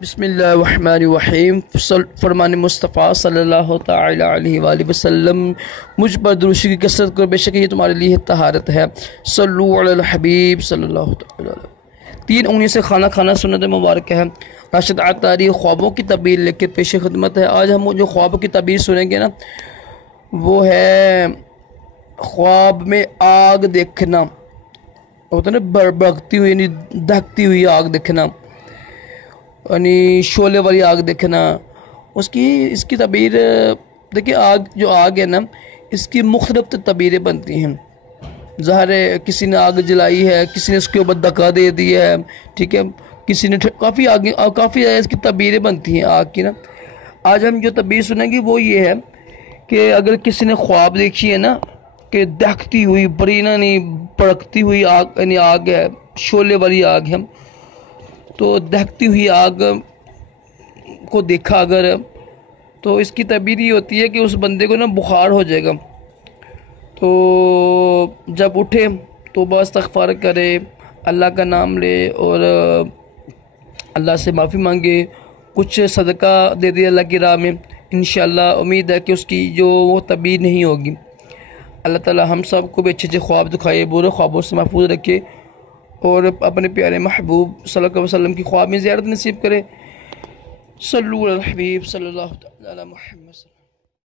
बिस्मिल्लाहिर्रहमानिर्रहीम। फरमान मुस्तफ़ा सल्लल्लाहु तआला अलैहि वसल्लम, मुझ पर दुरूशी की कसरत करो, बेशक ये तुम्हारे लिए तहारत है। सल्लु अलल हबीब सल्लल्लाहु तआला अलैहि। 3 उंगली से खाना खाना सुन्नत मुबारक है। राशिद आतारी ख्वाबों की तबीर लेके पेश खिदमत है। आज हम जो ख्वाब की तबीर सुनेंगे ना, वो है ख्वाब में आग देखना होता है ना, भड़कती हुई यानी धकती हुई आग देखना, यानी शोले वाली आग देखना। इसकी तबीर देखिए, जो आग है ना, इसकी मुख्तलिफ तबीरें बनती हैं। ज़ाहिर है किसी ने आग जलाई है, किसी ने उसके ऊपर धक्का दे दिया है, ठीक है, किसी ने काफ़ी इसकी तबीरें बनती हैं आग की ना। आज हम जो तबीर सुनेंगे वो ये है कि अगर किसी ने ख्वाब देखी है ना कि दहकती हुई बड़ी ना नहीं भड़कती हुई आग, यानी आग है, शोले वाली आग है, तो दहकती हुई आग को देखा अगर, तो इसकी तबीर ये होती है कि उस बंदे को ना बुखार हो जाएगा। तो जब उठे तो बस इस्तग़फ़ार करे, अल्लाह का नाम ले और अल्लाह से माफ़ी मांगे, कुछ सदका दे दे अल्लाह की राह में। इंशाअल्लाह उम्मीद है कि उसकी जो वो तबीर नहीं होगी। अल्लाह ताला हम सब को भी अच्छे अच्छे ख्वाब दिखाए, बुरे ख्वाबों से महफूज रखे और अपने प्यारे महबूब सल्लल्लाहु अलैहि वसल्लम की ख्वाब में ज़ियारत नसीब करे। सल्लल्लाहु अलैहि हबीब सल्लल्लाहु अलैहि वसल्लम।